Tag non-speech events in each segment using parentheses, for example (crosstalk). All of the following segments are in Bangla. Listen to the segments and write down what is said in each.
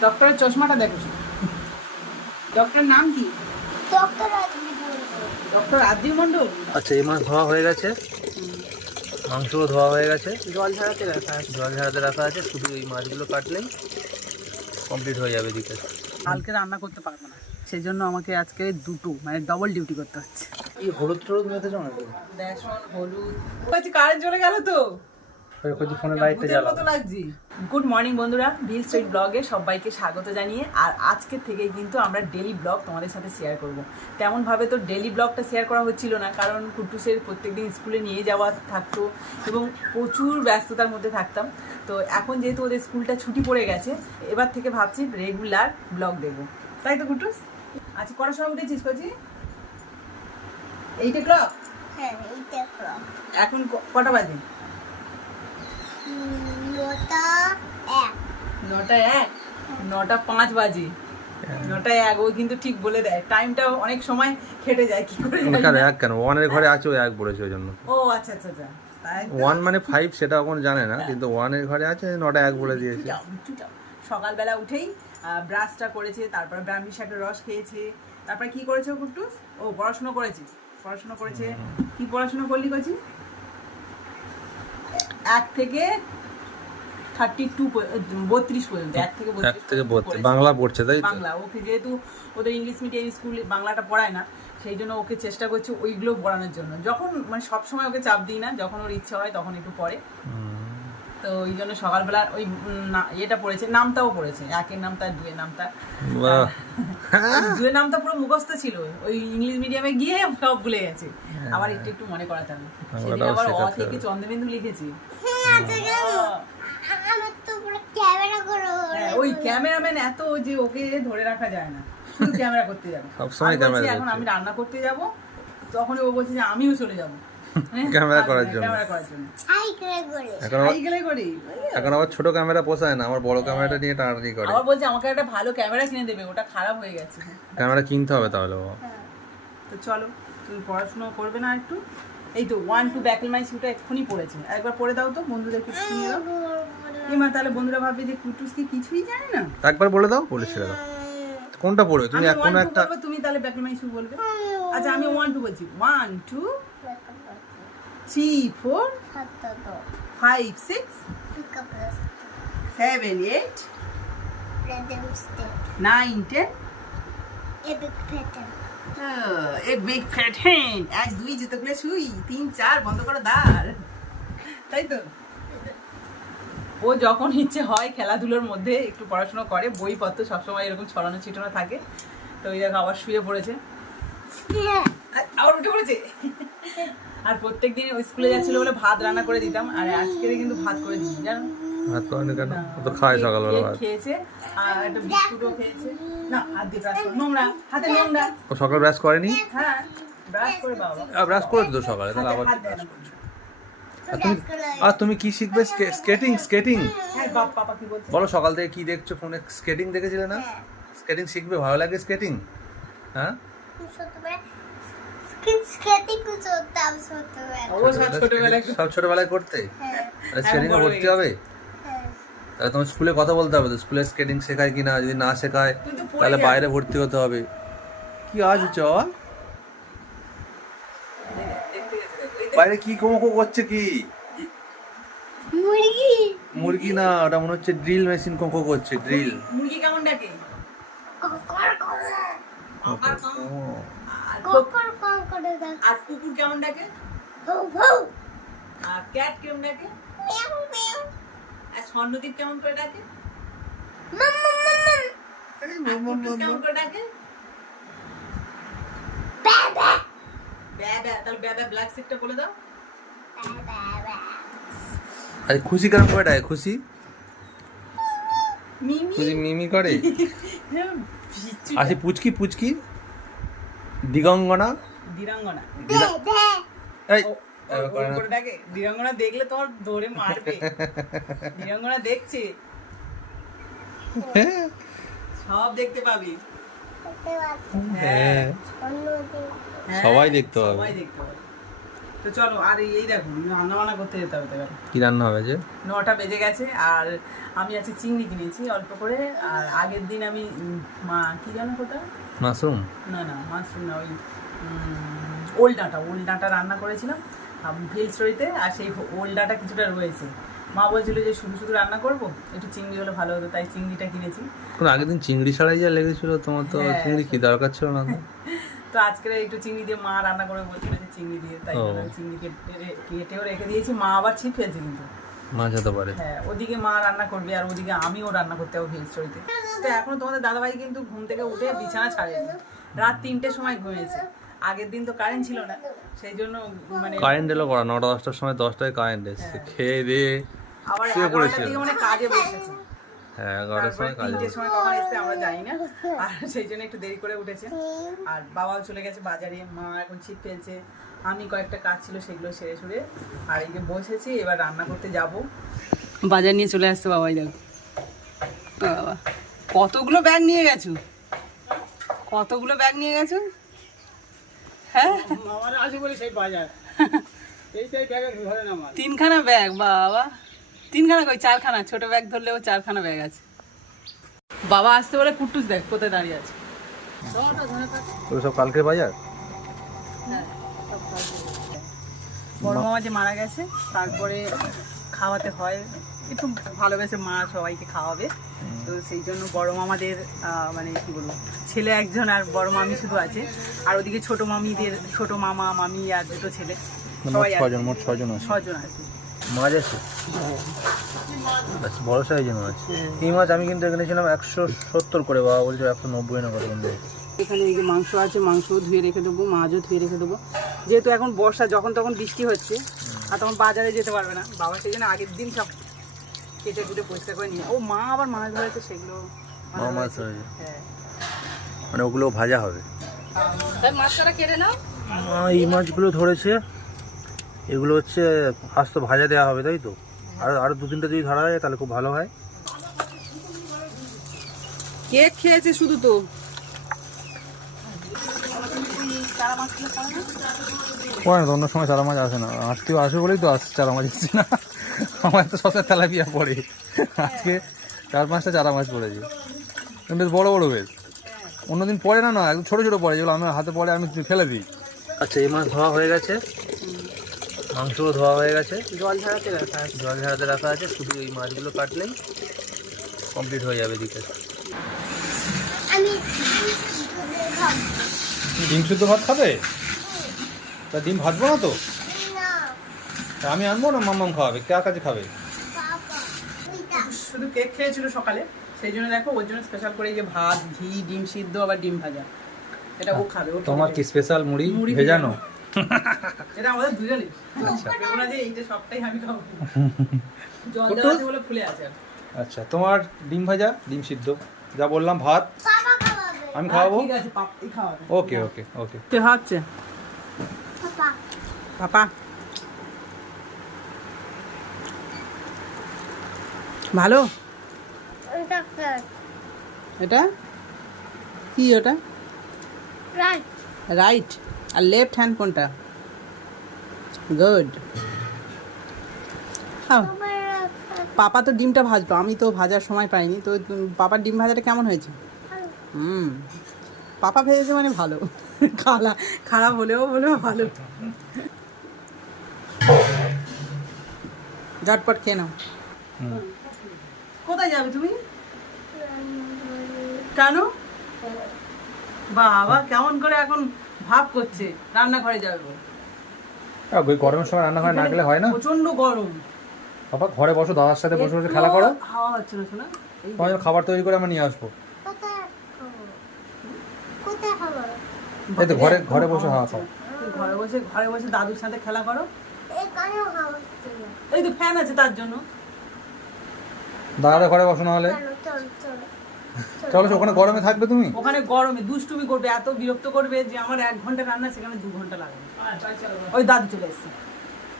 ডক্টরের চশমাটা দেখো ডক্টরের নাম কি? ডক্টর আদ্রি মণ্ডল আচ্ছা এই মাছ ধোয়া হয়ে গেছে। মাংসও ধোয়া হয়ে গেছে। জল ঝাড়াতে রাখা আছে। জল ঝাড়াতে রাখা আছে শুধু এই মাছগুলো কাটলেই কমপ্লিট হয়ে যাবে এদিকে কালকে রান্না করতে পারব না। সেই জন্য আমাকে আজকে দুটো মানে ডবল ডিউটি করতে হচ্ছে। এই হলুদ টলুদ মেখেছো নাকি বেসন হলুদ। কারেন্ট চলে গেল তো? ফোনে লাইটটা মতো লাগছি। গুড মর্নিং বন্ধুরা বিল স্ট্রিট ব্লগে সবাইকে স্বাগত জানিয়ে আর আজকে থেকে কিন্তু আমরা ডেলি ব্লগ তোমাদের সাথে শেয়ার করব। তেমনভাবে তো ডেলি ব্লগটা শেয়ার করা হচ্ছিল না কারণ কুটুসের প্রত্যেকদিন স্কুলে নিয়ে যাওয়া থাকতো এবং প্রচুর ব্যস্ততার মধ্যে থাকতাম। তো এখন যেহেতু ওদের স্কুলটা ছুটি পড়ে গেছে এবার থেকে ভাবছি রেগুলার ব্লগ দেবো তাই তো কুটুস? আচ্ছা কটার সময় উঠেছিস কচি? এইট ক্লক হ্যাঁ এইটা ক্রম এখন কটা বাজে? নটা এক। নটা পাঁচ বাজে। নটা এক ও কিন্তু ঠিক বলে দেয়। টাইমটা অনেক সময় কেটে যায় কি করে জানি এক কেন? ওয়ানের ঘরে আছে ও এক বলেছে ওই জন্য ও আচ্ছা আচ্ছা আচ্ছা। তাই ওয়ান মানে ফাইভ সেটা এখন জানে না কিন্তু ওয়ানের ঘরে আছে নটা এক বলে দিয়েছে। সকালবেলা উঠেই ব্রাশটা করেছে তারপর ব্রাহ্মী শাকের রস খেয়েছে। তারপর কি করেছে ও কুট্টুস ও পড়াশোনা করেছে। পড়াশোনা করেছে। কি পড়াশোনা করলি কচি? এক থেকে থার্টি টু বত্রিশ পর্যন্ত এক থেকে এক থেকে পর্যন্ত বাংলা পড়ছে তাই বাংলা ওকে যেহেতু ওদের ইংলিশ মিডিয়াম স্কুলে বাংলাটা পড়ায় না সেই জন্য ওকে চেষ্টা করছে ওইগুলো পড়ানোর জন্য। যখন মানে সবসময় ওকে চাপ দিই না যখন ওর ইচ্ছা হয় তখন একটু পড়ে। তো ওই জন্য সকালবেলা ওই ইয়েটা পড়েছে নামটাও পড়েছে। একের নামটা দুয়ের নামটা বাহ। দুয়ের নামটা পুরো মুখস্থ ছিল। ওই ইংলিশ মিডিয়ামে গিয়ে সব ভুলে গেছে। আবার একটু একটু মনে করাতে হবে সেদিন আবার অ থেকে চন্দ্রবিন্দু লিখেছি। আমার তো পুরো ক্যামেরা করো হ্যাঁ, ওই ক্যামেরাম্যান এত যে ওকে ধরে রাখা যায় না। শুধু ক্যামেরা করতে যাবে। এখন আমি রান্না করতে যাব। তখন ও বলছে যে আমিও চলে যাব। (laughs) ক্যামেরা করার জন্য। ক্যামেরা করার জন্য। ছাই করে করে। এখন আবার এখন আবার ছোট ক্যামেরা পোষায় না আমার বড় ক্যামেরাটা নিয়ে টানাটানি করে। আবার বলছে আমাকে একটা ভালো ক্যামেরা কিনে দেবে ওটা খারাপ হয়ে গেছে। ক্যামেরা কিনতে হবে তাহলে তো চলো তুমি পড়াশোনা করবে না একটু এই তো ওয়ান টু ব্যাকেল মাই শুটা এক্ষুনি পড়েছে। একবার পড়ে দাও তো বন্ধুদেরকে শুনিয়ে দাও। এমা তাহলে বন্ধুরা ভাববে যে কুটুস কি কিছুই জানে না। একবার বলে দাও বলে ছেড়ে দাও। কোনটা পড়বে? তুমি কোনো একটা তুমি তাহলে ব্যাকেল মাই শু বলবে। আচ্ছা আমি ওয়ান টু বলছি। One two three four five six seven eight nine ten এক বিগ ফ্যাট হ্যান্ড এক দুই জুতো খুলে শুই। তিন চার বন্ধ করে দাঁড়। তাই তো? ও যখন ইচ্ছে হয় খেলাধুলোর মধ্যে একটু পড়াশোনা করে বইপত্র সবসময় এরকম ছড়ানো ছিটানো থাকে। তো ওই দেখো আবার শুয়ে পড়েছে। আর- আবার উঠে পড়েছে? আর প্রত্যেক দিন ওই স্কুলে যাচ্ছিল বলে ভাত রান্না করে দিতাম আর আজকে কিন্তু ভাত করে দিই জানো? করেনি কেন? তো খায় সকালবেলা ভাত। খেয়েছে আর একটা বিস্কুটও খেয়েছে। না হাত দিয়ে ব্রাশ করে নোংরা হাতে নোংরা। ও সকাল ব্রাশ করেনি? হ্যাঁ ব্রাশ করে বাবা। ব্রাশ করেছ তো সকালে তাহলে আবার আর তুমি আর তুমি কি শিখবে? Skating skating. হ্যাঁ বাপ পাপা কি বলছে? বলো সকাল থেকে কি দেখছ ফোনে? স্কেটিং দেখেছিলে না? স্কেটিং শিখবে? ভালো লাগে স্কেটিং? হ্যাঁ স্কেটিং করতাম ছোটবেলা ও সব ছোটবেলায় করতে? হ্যাঁ। স্কেটিং এ ভর্তি হবে? হ্যাঁ তাহলে তোমার স্কুলে কথা বলতে হবে তো? স্কুলে স্কেটিং শেখায় কিনা? যদি না শেখায় তাহলে বাইরে ভর্তি হতে হবে। কি আজ দেখো, এই বাইরে কি কোমকো করছে কি? মুরগি। মুরগি না ওটা মনে হচ্ছে ড্রিল মেশিন কোমকো করছে ড্রিল। মুরগি কেমন ডাকে? আর ককর কম করে দেখ আর কুকুর কেমন ডাকে? আর ক্যাট কেমন ডাকে? মিয়াও মিয়াও আর স্বর্ণদীপ কেমন করে ডাকে? কেমন করে ডাকে? আরে খুশি কেন করে ডাকে খুশি? মিমি। খুশি মিমি করে? (laughs) বিচ্ছু পুচকি পুচকি। দিগঙ্গনা? দিরাঙ্গনা। এই দেখলে তোমার দৌড়ে মারবে। (laughs) দেখছে। হ্যাঁ, সব দেখতে পাবি। হ্যাঁ। হ্যাঁ, সবাই দেখতে পাবে। সবাই দেখতে পাবে। তো চলো আর এই দেখো রান্না বান্না করতে যেতে হবে কি রান্না হবে যে নটা বেজে গেছে আর আমি আজকে চিংড়ি কিনেছি অল্প করে আর আগের দিন আমি মা কি জানো কোটা মাশরুম? না না মাশরুম না ওই ওল ডাঁটা ওল ডাঁটা রান্না করেছিলাম ভেল স্টোরিতে আর সেই ওল ডাঁটা কিছুটা রয়েছে। মা বলছিল যে শুধু শুধু রান্না করব একটু চিংড়ি হলে ভালো হতো তাই চিংড়িটা কিনেছি। কোন আগের দিন চিংড়ি ছাড়াই যা লেগেছিল তোমার তো হ্যাঁ। চিংড়ি কি দরকার ছিল না? (laughs) তো? আজকে একটু চিংড়ি দিয়ে মা রান্না করে বলছিল যে চিংড়ি দিয়ে তাই চিংড়ি কেটে কেটেও রেখে দিয়েছি মা আবার ছিপ ফেলছে কিন্তু। মাছ হতে পারে। হ্যাঁ ওদিকে মা রান্না করবে আর ওদিকে আমিও রান্না করতে স্টোরিতে তো। এখনও তোমাদের দাদাভাই কিন্তু ঘুম থেকে উঠে বিছানা ছাড়েনি। রাত তিনটের সময় ঘুমিয়েছে। আগের দিন তো কারেন্ট ছিল না সেই জন্য মানে কারেন্ট এলো করা নটা দশটার সময় দশটায় কারেন্ট এসছে। খেয়ে দিয়ে আবার শুয়ে এগারোটার দিকে মানে কাজে বসেছে। হ্যাঁ এগারোটার সময় কাজে তিনটের সময় কখন এসছে আমরা জানি না। আর সেই জন্য একটু দেরি করে উঠেছে। আর বাবাও চলে গেছে বাজারে মা এখন ছিপ ফেলছে। আমি কয়েকটা কাজ ছিল সেগুলো সেরে সুরে আর এই যে বসেছি এবার রান্না করতে যাব। বাজার নিয়ে চলে আসছে বাবাই দেখো। বাবা। কতগুলো ব্যাগ নিয়ে গেছো? কতগুলো ব্যাগ নিয়ে গেছো? হ্যাঁ? আমার আছে বলে সেই বাজার। (laughs) এইটাই না আমার তিনখানা ব্যাগ বাবা। তিনখানা কই? চারখানা। ছোট ব্যাগ ধরলেও চারখানা ব্যাগ আছে। বাবা আসতে বলে কুট্টুস দেখ কোথায় দাঁড়িয়ে আছে। কালকে বাজার? বড় মামা যে মারা গেছে তারপরে খাওয়াতে হয়। একটু ভালোবেসে মা সবাইকে খাওয়াবে। তো সেই জন্য বড় মামাদের মানে কি বলব ছেলে একজন আর বড় মামি শুধু আছে। আর ওদিকে ছোট মামিদের ছোট মামা মামি আর দুটো ছেলে। সবাই ছজন মোট ছজন আছে। ছজন আছে মাছ আছে? আচ্ছা বড় সাইজের মাছ। এই মাছ আমি কিন্তু এখানে ছিলাম একশো সত্তর করে বাবা বলছে একশো নব্বই না কত কিন্তু এখানে এই যে মাংস আছে মাংসও ধুয়ে রেখে দেবো মাছও ধুয়ে রেখে দেবো। যেহেতু এখন বর্ষা যখন তখন বৃষ্টি হচ্ছে আর তখন বাজারে যেতে পারবে না। বাবা সেই জন্য আগের দিন সব কেটে কুটে পরিষ্কার করে নিয়ে ও মা আবার মাছ ধরেছে সেগুলো মাছ হ্যাঁ। মানে ওগুলো ভাজা হবে। মাছটা কেটে নাও। এই মাছগুলো ধরেছে। এগুলো হচ্ছে আস্ত ভাজা দেওয়া হবে তাই তো? আর আরও দু তিনটা যদি ধরা যায় তাহলে খুব ভালো হয়। কেক খেয়েছে শুধু তো? পরে না অন্য সময় চারা মাছ আসে না। আত্মীয় আসে বলেই তো আসছে চারা মাছ এসছে না। আমার তো সতের তেলাপিয়া পড়ে। আজকে চার পাঁচটা চারা মাছ পড়েছে। বেশ বড় বড় বেশ। অন্যদিন পড়ে না না একদম ছোটো ছোটো পড়ে। যেগুলো আমার হাতে পড়ে আমি ফেলে দিই। আচ্ছা এই মাছ ধোয়া হয়ে গেছে? মাংসও ধোয়া হয়ে গেছে? জল ঝাড়াতে রাখা আছে। জল ঝাড়াতে রাখা আছে শুধু এই মাছগুলো কাটলেই কমপ্লিট হয়ে যাবে দিকে আমি ডিম শুদ্ধ ভাত খাবে? তা ডিম ভাজবো না তো? তা আমি আনব না মাম্মাম খাওয়াবে? কে কাছে খাবে? শুধু কেক খেয়েছিল সকালে সেই জন্য দেখো ওর জন্য স্পেশাল করে এই যে ভাত ঘি ডিম সিদ্ধ আবার ডিম ভাজা। এটা ও খাবে ও তোমার কি স্পেশাল মুড়ি? মুড়ি ভেজানো এটা আমাদের দুজনের। আচ্ছা। না যে এইটা সবটাই আমি খাব। জল? দেওয়া আছে বলে ফুলে আছে। আচ্ছা তোমার ডিম ভাজা ডিম সিদ্ধ। যা বললাম ভাত। আমি খাওয়াবো? ঠিক আছে পাপ্পি খাওয়াবে ওকে ওকে ওকে। কে খাওয়াচ্ছে পাপা। পাপা। ভালো? এটা? কি ওটা? রাইট রাইট আর লেফট হ্যান্ড কোনটা? গুড পাপা তো ডিমটা ভাজলো আমি তো ভাজার সময় পাইনি তো পাপার ডিম ভাজাটা কেমন হয়েছে? হুম। পাপা ভেজেছে মানে ভালো। খালা খারাপ হলেও হলেও ভালো। ঝটপট খেয়ে নাও। কোথায় যাবে তুমি? কেন? বাবা কেমন করে এখন ভাব করছে। রান্নাঘরে যাবে। ওই গরমের সময় রান্না হয় না গেলে হয় না? প্রচণ্ড গরম। বাবা ঘরে বসো দাদার সাথে বসে বসে খেলা করো। হাওয়া হচ্ছে না শোনা? খাবার তৈরি করে আমরা নিয়ে আসব কোথায় খাব কোথায় খাব এই তো ঘরে ঘরে বসে হাওয়া খাও। ঘরে বসে ঘরে বসে দাদুর সাথে খেলা করো। এই তো ফ্যান আছে তার জন্য। দাদাদের ঘরে বসো না হলে চলো চলো চলো। (laughs) চলো ওখানে গরমে থাকবে তুমি? ওখানে গরমে দুষ্টুমি করবে এত বিরক্ত করবে যে আমার এক ঘণ্টা রান্না সেখানে দু ঘণ্টা লাগবে ওই দাদু চলে এসছে।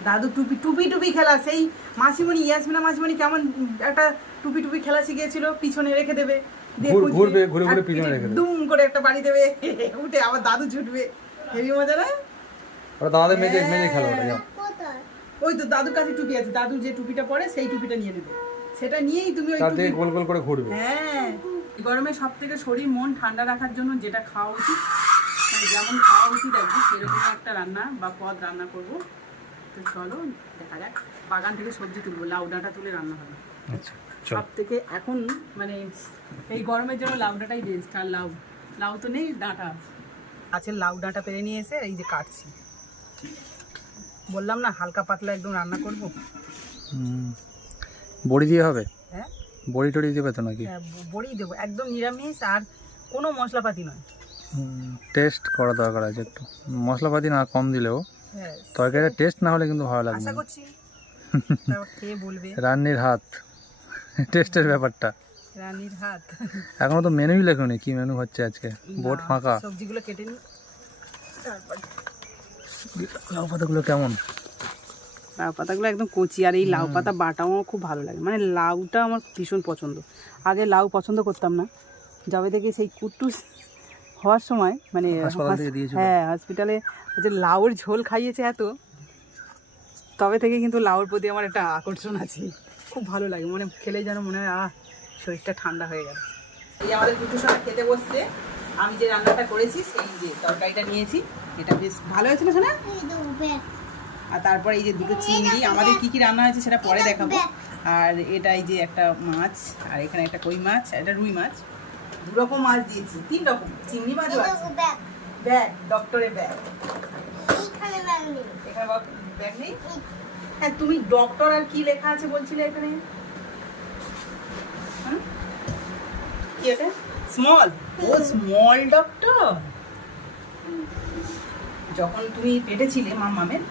দাদু টুপি টুপি টুপি খেলা সেই মাসিমণি ইয়াসমিনা মাসিমণি কেমন একটা টুপি টুপি খেলা শিখিয়েছিল পিছনে রেখে দেবে। ঘুরবে, ঘুরে ঘুরে পিছনে রেখে দুম করে একটা বাড়ি দেবে উঠে আবার দাদু ছুটবে। হেভি মজা না? ওটা দাদাদের মেজে মেজে খেলো ওটা ওই তো দাদুর কাছে টুপি আছে দাদুর যে টুপিটা পরে সেই টুপিটা নিয়ে নেবে। সেটা নিয়েই তুমি ওই টুপি গোল গোল করে ঘুরবে। হ্যাঁ। গরমে সব থেকে শরীর মন ঠান্ডা রাখার জন্য যেটা খাওয়া উচিত মানে যেমন খাওয়া উচিত কি সেরকম একটা রান্না বা পদ রান্না করব। তো চলো দেখা যাক। বাগান থেকে সবজি তুলবো লাউ ডাঁটা তুলে রান্না হবে। আচ্ছা। সব থেকে এখন মানে এই গরমের জন্য লাউ ডাঁটাই বেস্ট আর লাউ লাউ তো নেই ডাঁটা। আছে। আছে লাউ ডাঁটা পেরে নিয়ে এসে এই যে কাটছি। বললাম না হালকা পাতলা একদম রান্না করব? বড়ি দিয়ে হবে? হ্যাঁ। বড়ি টড়ি দেবে তো নাকি? হ্যাঁ, বড়ি দেবো একদম নিরামিষ আর কোনো মশলাপাতি নয়। টেস্ট করা দরকার আছে একটু। মশলাপাতি না কম দিলেও হ্যাঁ তরকারিটা টেস্ট না হলে কিন্তু ভালো লাগবে আশা না করছি (laughs) খেয়ে বলবে? রান্নির হাত। টেস্টের ব্যাপারটা। রানীর হাত। এখনও তো মেনুই লেখনি কি মেনু হচ্ছে আজকে? না, ফাঁকা। সবজিগুলো কেটে নি। তারপর লাউ পাতাগুলো কেমন? লাউ পাতাগুলো একদম কচি আর এই লাউ পাতা বাটাও আমার খুব ভালো লাগে। মানে লাউটা আমার ভীষণ পছন্দ। আগে লাউ পছন্দ করতাম না। যবে থেকে সেই কুট্টুস হওয়ার সময় মানে। হ্যাঁ হসপিটালে যে লাউর ঝোল খাইয়েছে এত তবে থেকে কিন্তু লাউর প্রতি আমার একটা আকর্ষণ আছে। খুব ভালো লাগে। মানে খেলে যেন মনে হয় আহ শরীরটা ঠান্ডা হয়ে গেল। এই আমাদের কুট্টু সবাই খেতে বসছে। আমি যে রান্নাটা করেছি সেই যে তরকারিটা নিয়েছি। এটা বেশ ভালো হয়েছিল শোনা আর তারপরে এই যে দুটো চিংড়ি। আমাদের কি কি রান্না হয়েছে সেটা পরে দেখাবো। আর এটা এই যে একটা মাছ আর এখানে একটা কই মাছ এটা রুই মাছ। দু রকম মাছ দিয়েছি তিন রকম। চিংড়ি মাছও আছে। ব্যাগ ডক্টরের ব্যাগ। এখানে ব্যাগ নেই? হ্যাঁ তুমি ডক্টর আর কি লেখা আছে বলছিলে এখানে? কি এটা? স্মল ও স্মল ডক্টর যখন তুমি পেটে ছিলে মামামের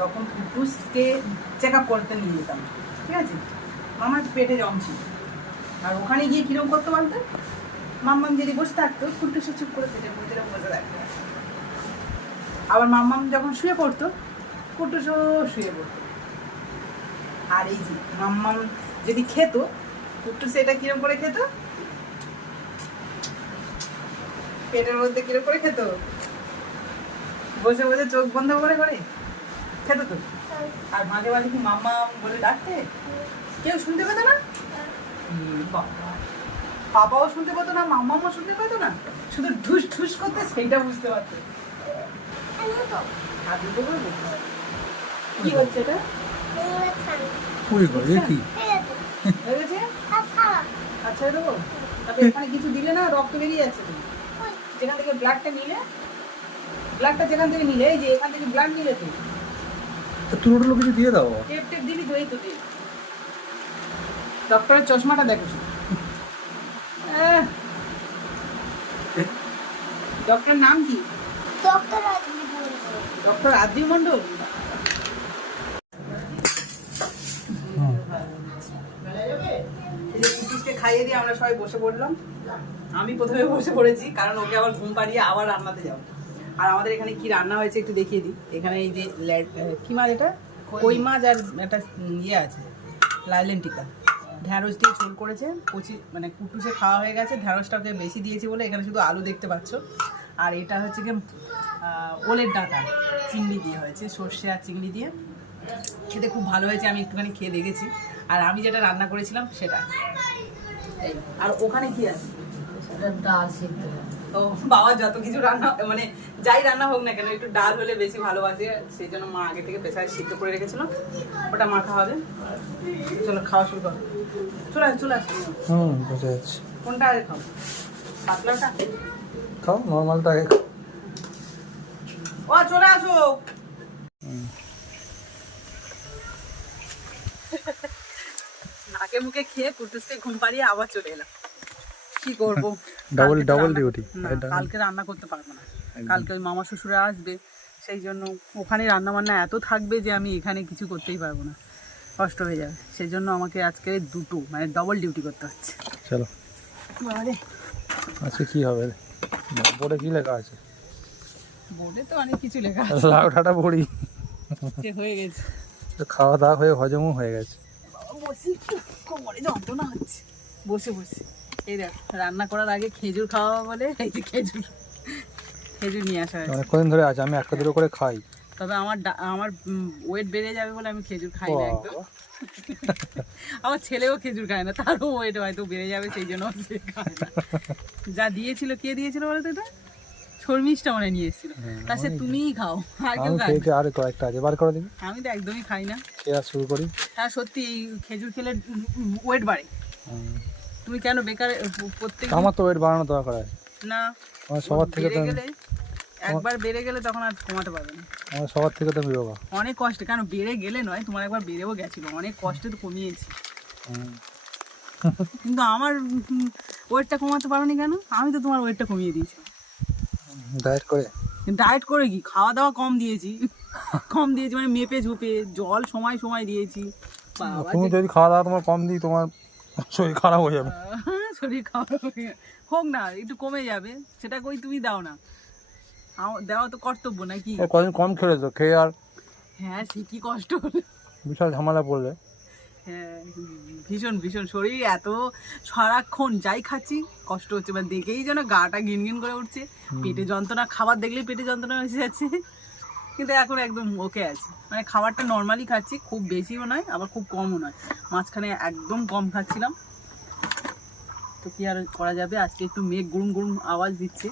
তখন কুটুসকে চেক আপ করতে নিয়ে যেতাম ঠিক আছে? মামার পেটে জম ছিল। আর ওখানে গিয়ে কীরকম করতে বলতো? মাম্মাম যদি বসে থাকতো কুটুসে চুপ করে পেটের মধ্যে বসে থাকতো। আবার মাম্মাম যখন শুয়ে পড়তো কুটুসও শুয়ে পড়তো। আর এই যে মাম্মাম যদি খেত কুটুস এটা কীরকম করে খেত? পেটের মধ্যে কীরকম করে খেত? বসে বসে চোখ বন্ধ করে করে খেত তো? আর মাঝে মাঝে কি মাম্মা বলে ডাকতে? কেউ শুনতে পেত না? পাপাও শুনতে পেতো না মাম্মাও শুনতে পেতো না? শুধু ঠুস ঠুস করতে সেইটা বুঝতে পারতো। কি হচ্ছে এটা? পুরি করে এ কি হয়ে গেছে? আচ্ছা দেবো তারপরে এখানে কিছু দিলে না রক্ত বেরিয়ে যাচ্ছে যেখান থেকে ব্লাডটা নিলে ব্লাডটা যেখান থেকে নিলে এই যে এখান থেকে ব্লাড নিলে তো। তুলোটুলো কিছু দিয়ে দাও। টেপ টেপ দিলি তো এই তো ডক্টরের চশমাটা দেখো। ডক্টরের নাম কি? ডক্টর আদিব মন্ডল খাইয়ে দিয়ে আমরা সবাই বসে পড়লাম। আমি প্রথমে বসে পড়েছি কারণ ওকে আবার ঘুম পাড়িয়ে আবার রান্নাতে যাব। আর আমাদের এখানে কি রান্না হয়েছে একটু দেখিয়ে দিই। এখানে এই যে কি মাছ এটা? কই মাছ আর একটা ইয়ে আছে লাইলেন টিকা ঢ্যাঁড়স দিয়ে ঝোল করেছে কচি মানে কুটুসে খাওয়া হয়ে গেছে ঢ্যাঁড়সটাকে বেশি দিয়েছি বলে এখানে শুধু আলু দেখতে পাচ্ছ। আর এটা হচ্ছে কি ওলের ডাঁটা চিংড়ি দিয়ে হয়েছে সর্ষে আর চিংড়ি দিয়ে। খেতে খুব ভালো হয়েছে আমি একটুখানি খেয়ে দেখেছি। আর আমি যেটা রান্না করেছিলাম সেটা। আর ওখানে কি আছে? ডাল সিদ্ধ। তো বাবা যত কিছু রান্না মানে যাই রান্না হোক না কেন একটু ডাল হলে বেশি ভালোবাসে। সেই জন্য মা আগে থেকে প্রেসারে সিদ্ধ করে রেখেছিল। ওটা মাখা হবে। চলো খাওয়া শুরু করো। চলে আস চলে আস হুম বুঝে যাচ্ছে। কোনটা আগে খাও? পাতলাটা? খাও নর্মালটা আগে ও চলে আসো। নাকে মুখে খেয়ে কুটুসকে ঘুম পাড়িয়ে আবার চলে এলাম। কি করব? duty। না, এটা- কালকে রান্না করতে পারব না। কালকে ওই মামা শ্বশুরা আসবে সেই জন্য ওখানে রান্না বান্না এত থাকবে যে আমি এখানে কিছু করতেই পারব না। কষ্ট হয়ে যাবে। সেই জন্য আমাকে আজকে দুটো মানে ডবল ডিউটি করতে হচ্ছে। চলো। আজকে কি হবে? বোর্ডে কি লেখা আছে? বোর্ডে তো অনেক কিছু লেখা আছে। লাউ ঠাটা বড়ি হয়ে গেছে। তো খাওয়া দাওয়া হয়ে হজমও হয়ে গেছে। কোমরে যন্ত্রণা হচ্ছে। বসে বসে। এই দেখ রান্না করার আগে খেজুর খাওয়া বলে এই যে খেজুর খেজুর নিয়ে আসা হয়েছে। অনেকক্ষণ ধরে আছে আমি একটা দুটো করে খাই। তবে আমার আমার ওয়েট বেড়ে যাবে বলে আমি খেজুর খাই না একদম। আমার ছেলেও খেজুর খায় না তারও ওয়েট হয়তো বেড়ে যাবে সেই জন্য সে খায় না। যা দিয়েছিল কে দিয়েছিল বলতো এটা? শর্মিষ্ঠা মনে হয় নিয়ে এসেছিল। তা সে তুমিই খাও আর কেউ আমি খায় না। খেয়েছি কয়েকটা আছে বার করে দিবি আমি তো একদমই খাই না। খেয়ে আর শুরু করি? হ্যাঁ সত্যি এই খেজুর খেলে ওয়েট বাড়ে। তুমি কেন বেকার প্রত্যেক আমার তো ওয়েট বাড়ানো দরকার আছে। না আমার সবার থেকে তো একবার বেড়ে গেলে তখন আর কমাতে পারবে না। আমার সবার থেকে তো রোগা অনেক কষ্টে কারণ বেড়ে গেলে নয় তোমার একবার বেড়েও গেছিল অনেক কষ্টে তো কমিয়েছি। কিন্তু আমার ওয়েটটা কমাতে পারোনি কেন? আমি তো তোমার ওয়েটটা কমিয়ে দিয়েছি। ডায়েট করে? ডায়েট করে কি? খাওয়া দাওয়া কম দিয়েছি। কম দিয়েছি মানে মেপে ঝুপে জল সময় সময় দিয়েছি। তুমি যদি খাওয়া দাওয়া তোমার কম দিই তোমার শরীর খারাপ হয়ে যাবে। শরীর খাওয়া হোক না একটু কমে যাবে। সেটা কই তুমি দাও না। দেওয়া তো কর্তব্য নাকি? কদিন কম খেলেছো খেয়ে আর হ্যাঁ সে কি কষ্ট। বিশাল ঝামেলা পড়লে। হ্যাঁ ভীষণ ভীষণ। শরীর এত সারাক্ষণ যাই খাচ্ছি কষ্ট হচ্ছে মানে দেখেই যেন গাটা গিন গিন করে উঠছে। পেটে যন্ত্রণা খাবার দেখলেই পেটে যন্ত্রণা হয়ে যাচ্ছে। কিন্তু এখন একদম ওকে আছে। মানে খাবারটা নর্মালি খাচ্ছি খুব বেশিও নয় আবার খুব কমও নয়। মাঝখানে একদম কম খাচ্ছিলাম। তো কি আর করা যাবে? আজকে একটু মেঘ গুড়ুম গুড়ুম আওয়াজ দিচ্ছে।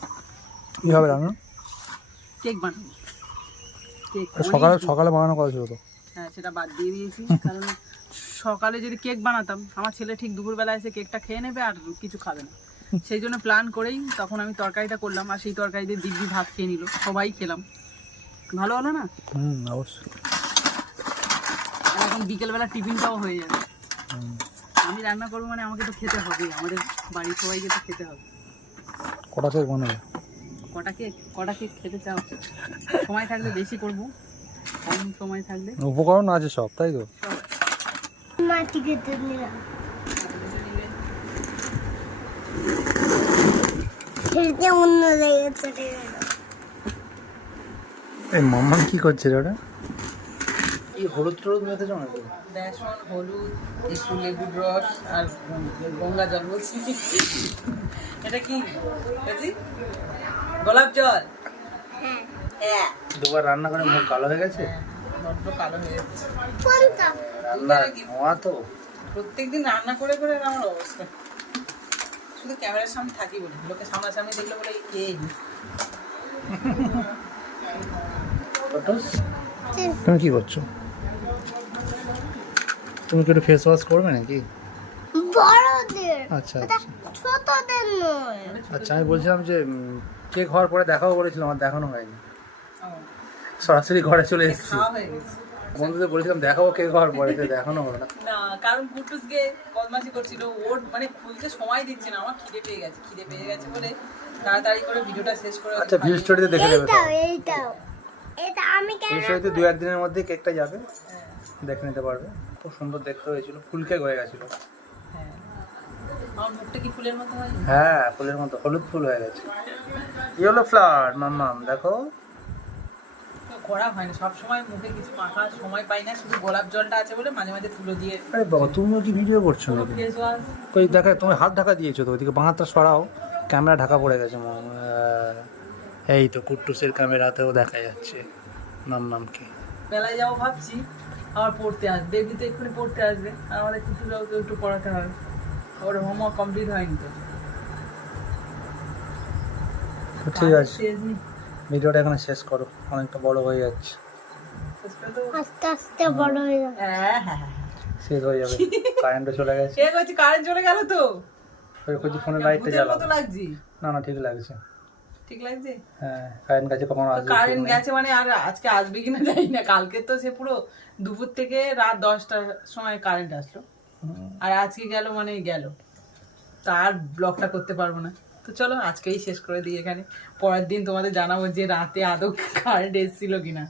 কি হবে রান্না কেক বানাবো। কেক সকালে সকালে বানানো কথা ছিল তো। হ্যাঁ সেটা বাদ দিয়ে দিয়েছি কারণ সকালে যদি কেক বানাতাম আমার ছেলে ঠিক দুপুরবেলা এসে কেকটা খেয়ে নেবে আর কিছু খাবে না। সেই জন্য প্ল্যান করেই তখন আমি তরকারিটা করলাম আর সেই তরকারি দিয়ে দিব্যি ভাত খেয়ে নিল। সবাই খেলাম। ভালো হলো না? হুম অবশ্যই। আর এখন বিকেলবেলা টিফিনটাও হয়ে যাবে। আমি রান্না করব মানে আমাকে তো খেতে হবে আমাদের বাড়ির সবাইকে তো খেতে হবে। কটা কেক বানাবে? কটা কেক? কটা কেক খেতে চাও? সময় থাকলে বেশি করব। কম সময় থাকলে। উপকরণ আছে সব তাই তো? মাটি কেটে নিলাম অন্য জায়গায় চলে গেল এই মাম্মান কি করছে ওটা? কি হলুদ টলুদ বেসন হলুদ একটু লেবুর রস আর গঙ্গা জল বলছি। এটা কি? গোলাপ জল? হ্যাঁ। দুবার রান্না করে মুখ কালো হয়ে গেছে? বড্ড কালো হয়ে যাচ্ছে। রান্না তো। প্রত্যেকদিন রান্না করে করে আমার অবস্থা। শুধু ক্যামেরার সামনে থাকি বলে লোকে সামনাসামনি দেখলে বলে কে তুমি কি করছ? তুমি কি একটু ফেস ওয়াশ করবে নাকি? বড়দের। আচ্ছা আচ্ছা। ছোটদের নয়। আচ্ছা আমি বলছিলাম যে কেক হওয়ার পরে দেখাও করেছিলাম আমার দেখানো হয়নি। সরাসরি ঘরে চলে এসেছি। খাওয়া হয়ে গেছে। বন্ধুদের বলেছিলাম দেখাবো কেক হওয়ার পরে তো দেখানো হলো না। না কারণ কুটুস গিয়ে বদমাসি করছিল। ওর মানে খুলতে সময় দিচ্ছে না আমার খিদে পেয়ে গেছে খিদে পেয়ে গেছে বলে তাড়াতাড়ি করে ভিডিওটা শেষ করে আচ্ছা ভিউ স্টোরিতে দেখে নেবে এইটাও এইটাও। এটা আমি কেন ভিউ স্টোরিতে দু একদিনের মধ্যে কেকটা যাবে। হ্যাঁ, দেখে নিতে পারবে। খুব সুন্দর দেখতে হয়েছিল ফুল কেক হয়ে গেছিল। হ্যাঁ। আমার মুখটা কি ফুলের মতো হয় হ্যাঁ ফুলের মতো হলুদ ফুল হয়ে গেছে। ইয়েলো ফ্লাওয়ার মাম্মাম দেখো। করা হয় না সবসময় মুখে কিছু মাখার সময় পাই না শুধু গোলাপ জলটা আছে বলে মাঝে মাঝে তুলো দিয়ে আরে বাবা তুমিও কি ভিডিও করছ নাকি? ওই দেখা তুমি হাত ঢাকা দিয়েছ তো ওইদিকে বাঁ হাতটা সরাও ক্যামেরা ঢাকা পড়ে গেছে মাম এই তো কুট্টুসের ক্যামেরাতেও দেখা যাচ্ছে নাম নামকে বেলায় যাব ভাবছি আবার পড়তে আসবে বেবি তো এক্ষুনি পড়তে আসবে আর আমাদের কুটুরাও তো একটু পড়াতে হবে। ওর হোমওয়ার্ক কমপ্লিট হয়নি তো। ঠিক আছে। ভিডিওটা এখানে শেষ করো অনেকটা বড় হয়ে যাচ্ছে। শেষ? আস্তে আস্তে বড় হয়ে যাবে হ্যাঁ হ্যাঁ হ্যাঁ। শেষ হয়ে যাবে কারেন্টও চলে গেছে। সে করছি কারেন্ট চলে গেল তো? ওই করছি ফোনে লাইটটা জ্বালাবো মতো লাগছি? না না ঠিক লাগছে। ঠিক লাগছে? হ্যাঁ কারেন্ট গেছে কখনো আসবে কারেন্ট গেছে মানে আর আজকে আসবে কিনা জানি না কালকে তো সে পুরো দুপুর থেকে রাত দশটার সময় কারেন্ট আসলো। আর আজকে গেল মানে গেল। তার ব্লগটা করতে পারব না। তো চলো আজকেই শেষ করে দিই এখানে। পরের দিন তোমাদের জানাব যে রাতে আদৌ কার্ড এসেছিল কিনা।